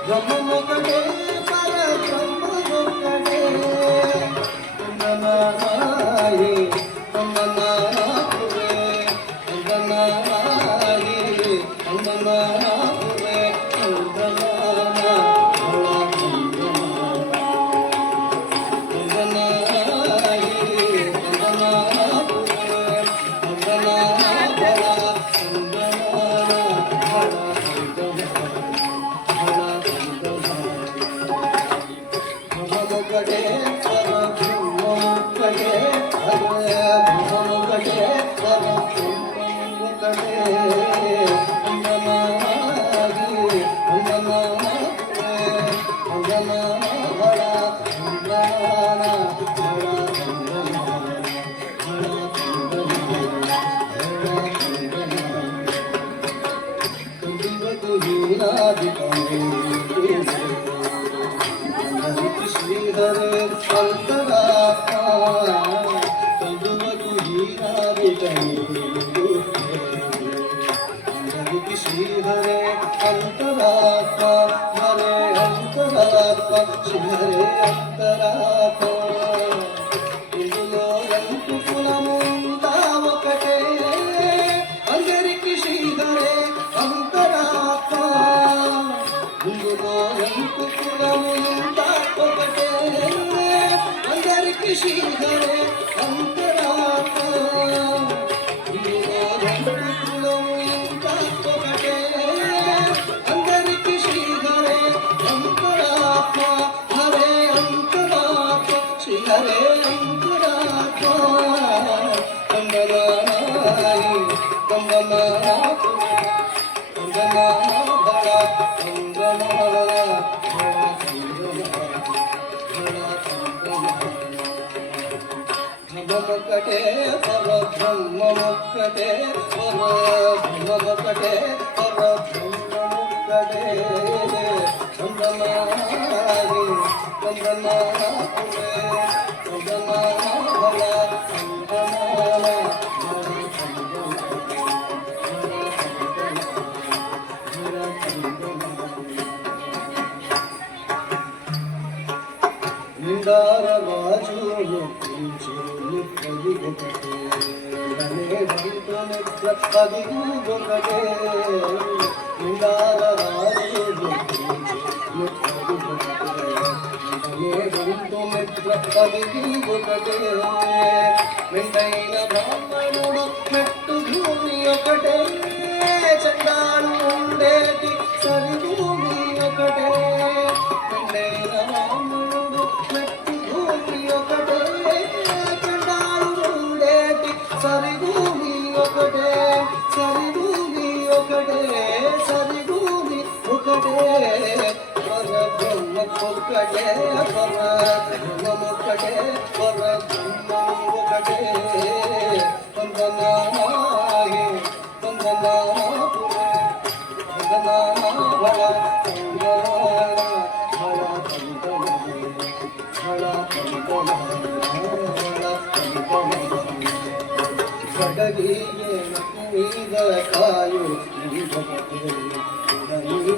బ్రహ్మమొక్కటే పరబ్రహ్మమొక్కటే నందనాయి నందనాపురే నందనాయి నందనాపురే నందనానా श्रीहरे अंतरात्मा तंदुवतु श्रीहरे अंतरात्मा हरे अंतरात्मा श्रीहरे अंतरात्मा इंदुलो रंतु कुलमुंदावकटे अंदरिकी श्रीहरे अंतरात्मा इंदुलो रंतु कुलमुंदावकटे अंदरिकी श्रीहरे अंतरात्मा శివమొక్కటే పరబ్రహ్మమొక్కటే పరబ్రహ్మమొక్కటే పరబ్రహ్మమొక్కటే చంద్రమాయి చంద్రమాపురే చంద్రమాభవ చంద్రమాల నిందార రాజు అది ఒకటే నిందార రాజు అది ఒకటే మెండైన బ్రాహ్మణుడు మెట్టు భూమి ఒకటే చండాలు ఉండేటి సరి భూమి ఒకటే మెండైన బ్రాహ్మణుడు మెట్టు భూమి ఒకటే చండాలు ఉండేటి సరి భూమి ఒకటే సరి భూమి ఒకటే సరి భూమి ఒకటే పరబ్రహ్మొక్కటే పరబ్రహ్మొక్కటే పరబ్రహ్మొక్కటే వందనామాయే వందనాపురే వందనాభవ మీద కాయు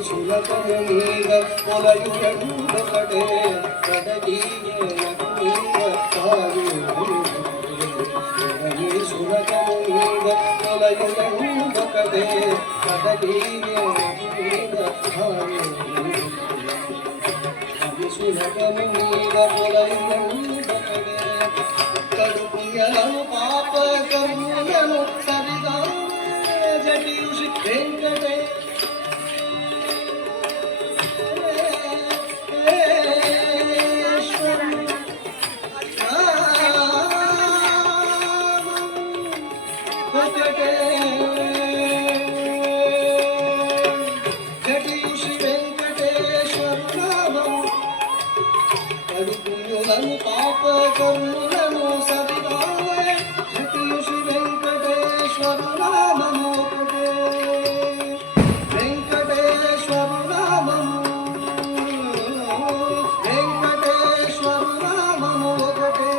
శులకము మీద కొలయు ఒకటే మీద కాయు శులకము మీద కొలయు ఒకటే మీద కాయు శులకము మీద కొలయు ఒకటే కడుపులను పాప కర్ములను సరిగా జటియుషి వెంకటే జటియుషి వెంకటేశ్వర నామం కడుపులను పాప కర్ములను సరిగా జటియుషి వెంకటేశ్వర నామము ఒకటే వెంకటేశ్వర నామము వెంకటేశ్వర నామము ఒకటే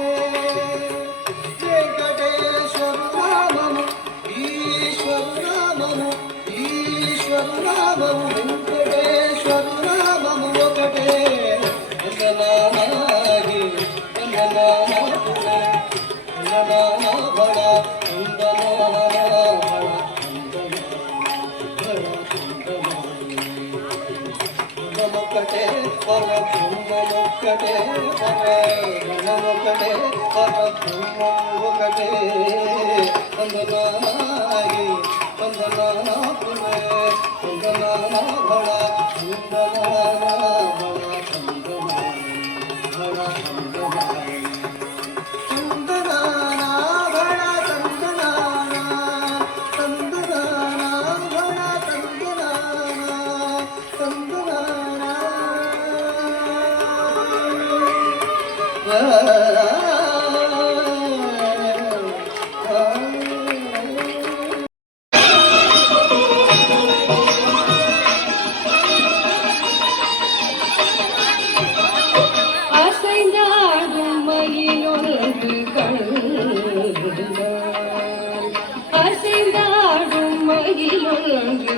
వెంకటేశ్వర నామము ఈశ్వర నామము ఈశ్వర నామము వెంకటేశ్వర నామము ఒకటే వందనామాయి వందనాపురే వందనాభవ పరబ్రహ్మొక్కటే పరబ్రహ్మొక్కటే పరబ్రహ్మొక్కటే పరబ్రహ్మొక్కటే వందనాయి వందనాపురే వందనాభవ వందనాభవ அசைந்தாடும் மயிலொன்று அசைந்தாடும் மயிலொன்று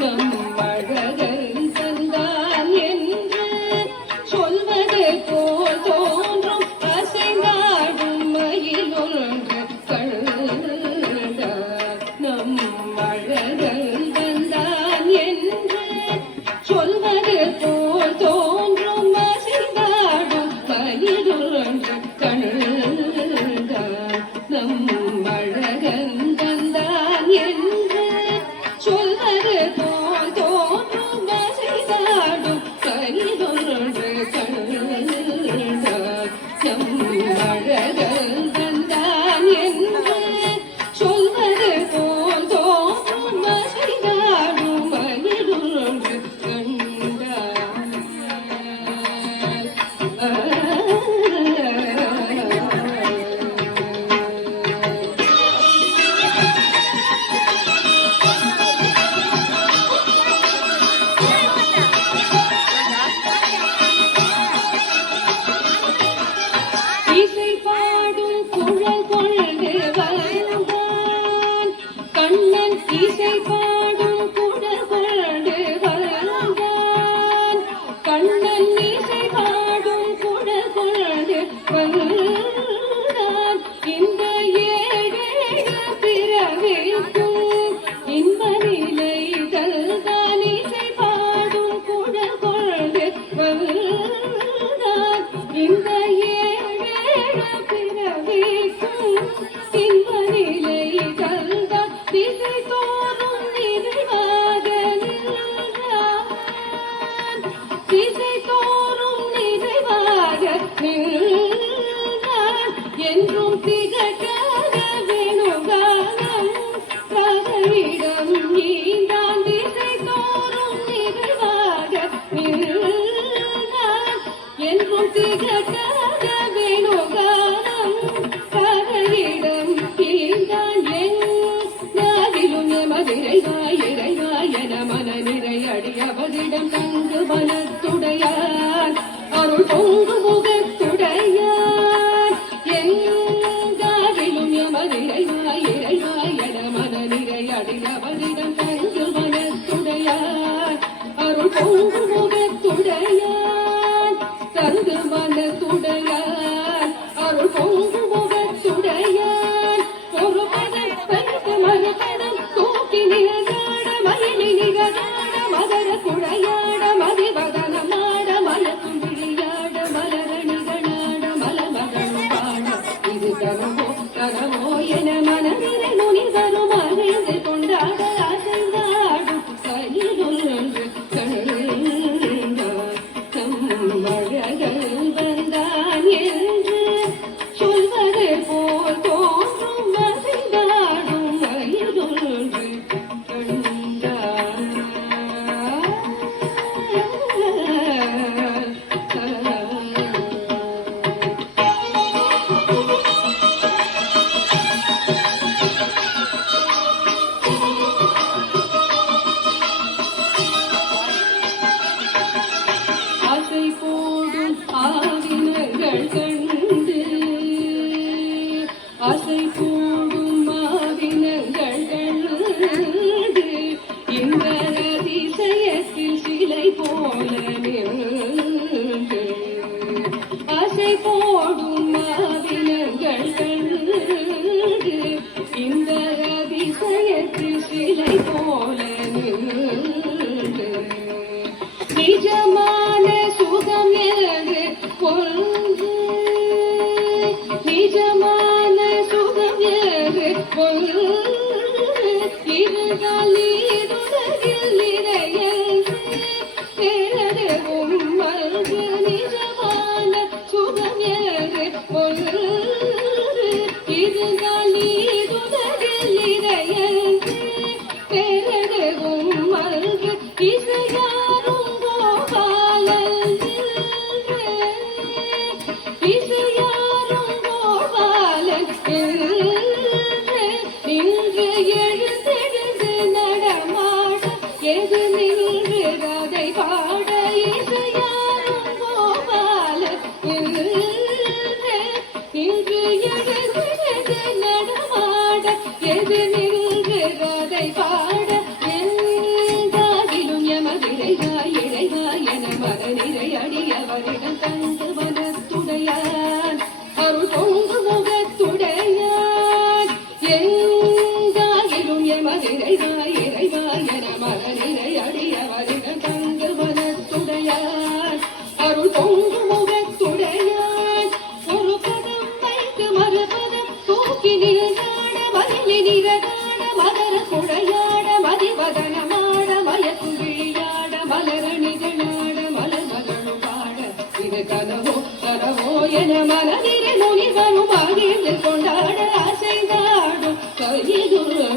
நம் அழகன் தந்தான் என்று சொல்வது போல் தோன்றும் அசைந்தாடும் மயிலொன்று நம் அழகன் தந்தான் என்று சொல்வது போல் தோன்றும் அசைந்தாடும் மயிலொன்று நம் அழகன் தந்தான் இசை பாடும் குழல் கொண்டு வந்தான் கண்ணன் இசை பாடும் குழல் கொண்டு வந்தான் கண்ணன் இசை பாடும் குழல் கொண்டு வந்தான் இந்த ஏழேழு பிறவிக்கும் இன்ப நிலை தல்தான் இசை பாடும் குழல் கொண்டு வந்தான் இந்த ஏழேழு பிறவிக்கும் இன்ப நிலை தல்தான் திசை தோறும் நிறைவாக நின்றான் திசை தோறும் நிறைவாக நின்றான் என்றும் திகட்டாக வேணுகானம் கதவிடம் நீந்தான் திசை தோறும் நிறைவாக நின்றான் என்றும் திகட்டாக வேணுகானம் கதவிடம் நீந்தான் எங்கிலும் எமதிரைவாய் இறைவாய் என மன நிறை அடியவதிடம் தங்கு மனத்துடையான் அருள் பொங்கு முகத்துடையான் எங்காவிலும் எமதிரைவாய் இறைவாய் என மன நிறை அடியவதிடம் தங்கு மனத்துடையான் அருள் பொங்கு முகத்துடையான் தங்கு மனத்துடையான் அருள் பொங்கு முகத்துடையான் ஒரு பதம் பெருத்து மறுபதம் தூக்கி நிகழாட மயிலி நிகழாட மகர குழையாட மதிவதனமாட மலக்கும் விழியாட மலரணிகளாட மலமகளும் பாட இது தரவோ என மனதிரை நுனி தரும் மகிழ்ந்து கொண்டாட அசைந்தாடும் கையிலொன்று கம்மழகல் வந்தான் என்று சொல்வது போல் தோன்றும் அசைந்தாடும் கையிலொன்று ஆசை போடும் ஆவினர்கள் கண்டு ஆசை போடும் ஆவினர்கள் கண்டு இந்த அதிசயத்தில் சிலை போல நின்று ஆசை போடும் ஆவினர்கள் கண்டு இந்த அதிசயத்தில் சிலை போல நின்று நிஜமான சுகம் என்று கொண்டு நிஜமான சுகம் என்று கொண்டு இதுதான் நீருலகில் நிறையன்று பிறகும் மல்கு நிஜமான சுகம் என்று கொண்டு இதுதான் நீருலகில் நிறையன்று பிறகும் மல்கு இசையாரும் கோபாலன் இசையாரும் கோபாலன் நின்று எழுந்தெழுந்து நடமாட எது நின்று அதை பாட இசையாரும் கோபாலன் நின்று எழுந்தெழுந்து நடமாட எது நின்று அதை பாட எங்காகிலும் எமதிரைவாய் இறைவாய் என மனநிறை அடியவரிடம் தந்து மனத்துடையான் அருள் பொங்கு முகத்துடையான் எங்காகிலும் எமதிரைவாய் இறைவாய் என மனநிறை அடியவரிடம் தந்து மனத்துடையான் அருள் பொங்கு முகத்துடையான் ஒரு பதம் வைத்து மறுபதம் தூக்கி நின்றாட மயிலி நிறகாட மகர குழையாட மதிவதனமாட மயக்கும் விழியாட மலரணிகளாட மலமகளும் பாட இது தரவோ என மனதிரை நுனி வரும் மகிழ்ந்து கொண்டாட அசைந்தாடும் கையிலுள்ள